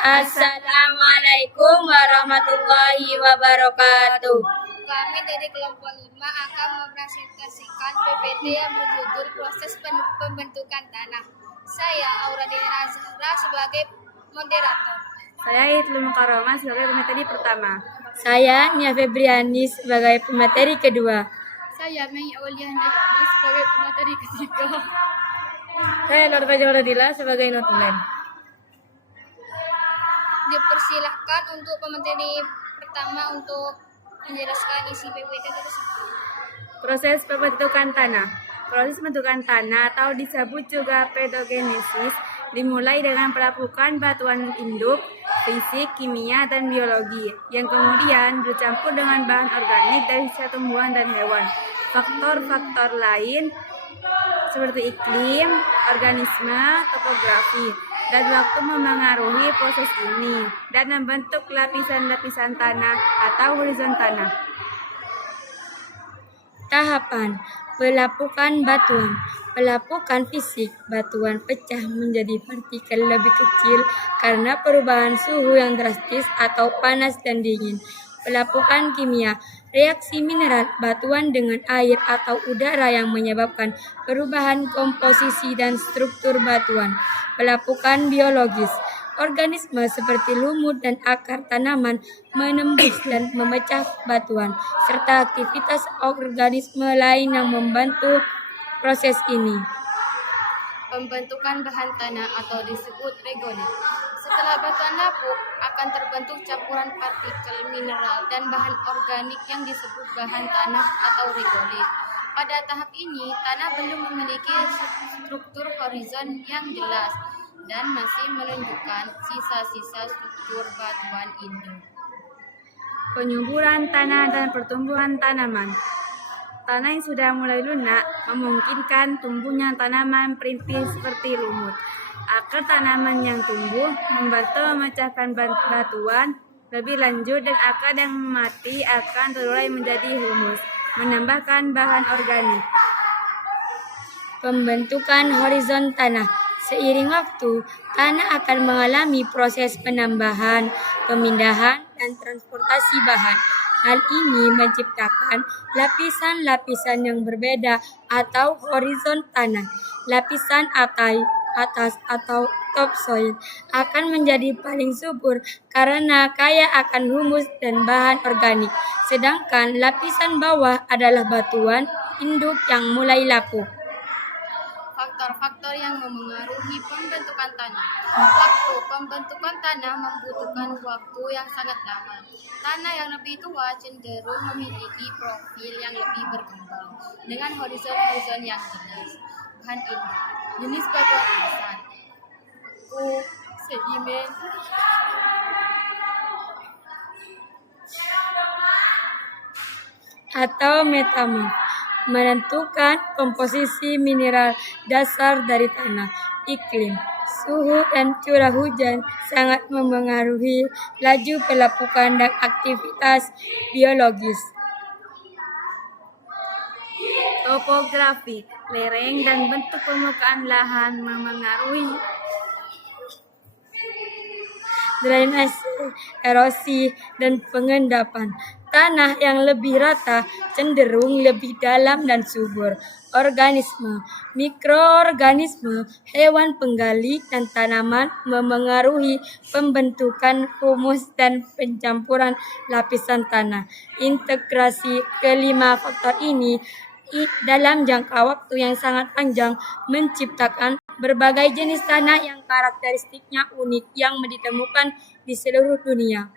Assalamualaikum warahmatullahi wabarakatuh. Kami dari kelompok 5 akan mempresentasikan PPT yang berjudul Proses Pembentukan Tanah. Saya Auradina Zahra sebagai moderator. Saya Hitlu Mukarramah sebagai pemateri pertama. Saya Nia Febriani sebagai pemateri kedua. Saya Mei Auliana sebagai pemateri ketiga. Saya Nur Fajahuladila sebagai notulen. Dipersilahkan untuk pemateri pertama untuk menjelaskan isi PPT tersebut. Proses pembentukan tanah. Proses pembentukan tanah atau disebut juga pedogenesis dimulai dengan pelapukan batuan induk, fisik, kimia, dan biologi yang kemudian bercampur dengan bahan organik dari sisa tumbuhan dan hewan. Faktor-faktor lain seperti iklim, organisme, topografi, dan waktu memengaruhi proses ini dan membentuk lapisan-lapisan tanah atau horizon tanah. Tahapan pelapukan batuan. Pelapukan fisik, batuan pecah menjadi partikel lebih kecil karena perubahan suhu yang drastis atau panas dan dingin. Pelapukan kimia, reaksi mineral batuan dengan air atau udara yang menyebabkan perubahan komposisi dan struktur batuan. Pelapukan biologis, organisme seperti lumut dan akar tanaman menembus dan memecah batuan, serta aktivitas organisme lain yang membantu proses ini. Pembentukan bahan tanah atau disebut regolith. Setelah batuan lapuk, akan terbentuk campuran partikel mineral dan bahan organik yang disebut bahan tanah atau regolith. Pada tahap ini, tanah belum memiliki struktur horizon yang jelas dan masih menunjukkan sisa-sisa struktur batuan induk. Penyuburan tanah dan pertumbuhan tanaman. Tanah yang sudah mulai lunak memungkinkan tumbuhnya tanaman perintis seperti lumut. Akar tanaman yang tumbuh membantu memecahkan batuan lebih lanjut dan akar yang mati akan terurai menjadi humus, menambahkan bahan organik. Pembentukan horizon tanah. Seiring waktu, tanah akan mengalami proses penambahan, pemindahan, dan transportasi bahan. Hal ini menciptakan lapisan-lapisan yang berbeda atau horizon tanah. Lapisan atas atau topsoil akan menjadi paling subur karena kaya akan humus dan bahan organik. Sedangkan lapisan bawah adalah batuan induk yang mulai lapuk. Faktor-faktor yang memengaruhi pembentukan tanah. Waktu pembentukan tanah membutuhkan waktu yang sangat lama. Tanah yang lebih tua cenderung memiliki profil yang lebih berkembang dengan horizon-horizon yang jelas. Bahan induk, jenis batuan asan, sedimen, atau metamorf, menentukan komposisi mineral dasar dari tanah. Iklim, suhu dan curah hujan sangat memengaruhi laju pelapukan dan aktivitas biologis. Topografi, lereng dan bentuk permukaan lahan memengaruhi drainase, erosi, dan pengendapan. Tanah yang lebih rata cenderung lebih dalam dan subur. Organisme, mikroorganisme, hewan penggali, dan tanaman memengaruhi pembentukan humus dan pencampuran lapisan tanah. Integrasi kelima faktor ini dalam jangka waktu yang sangat panjang menciptakan berbagai jenis tanah yang karakteristiknya unik yang ditemukan di seluruh dunia.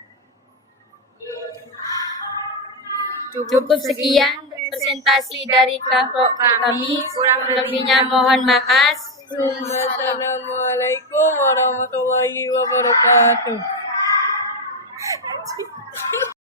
Cukup sekian presentasi dari kelompok kami, kurang lebihnya mohon maaf. Assalamualaikum warahmatullahi wabarakatuh.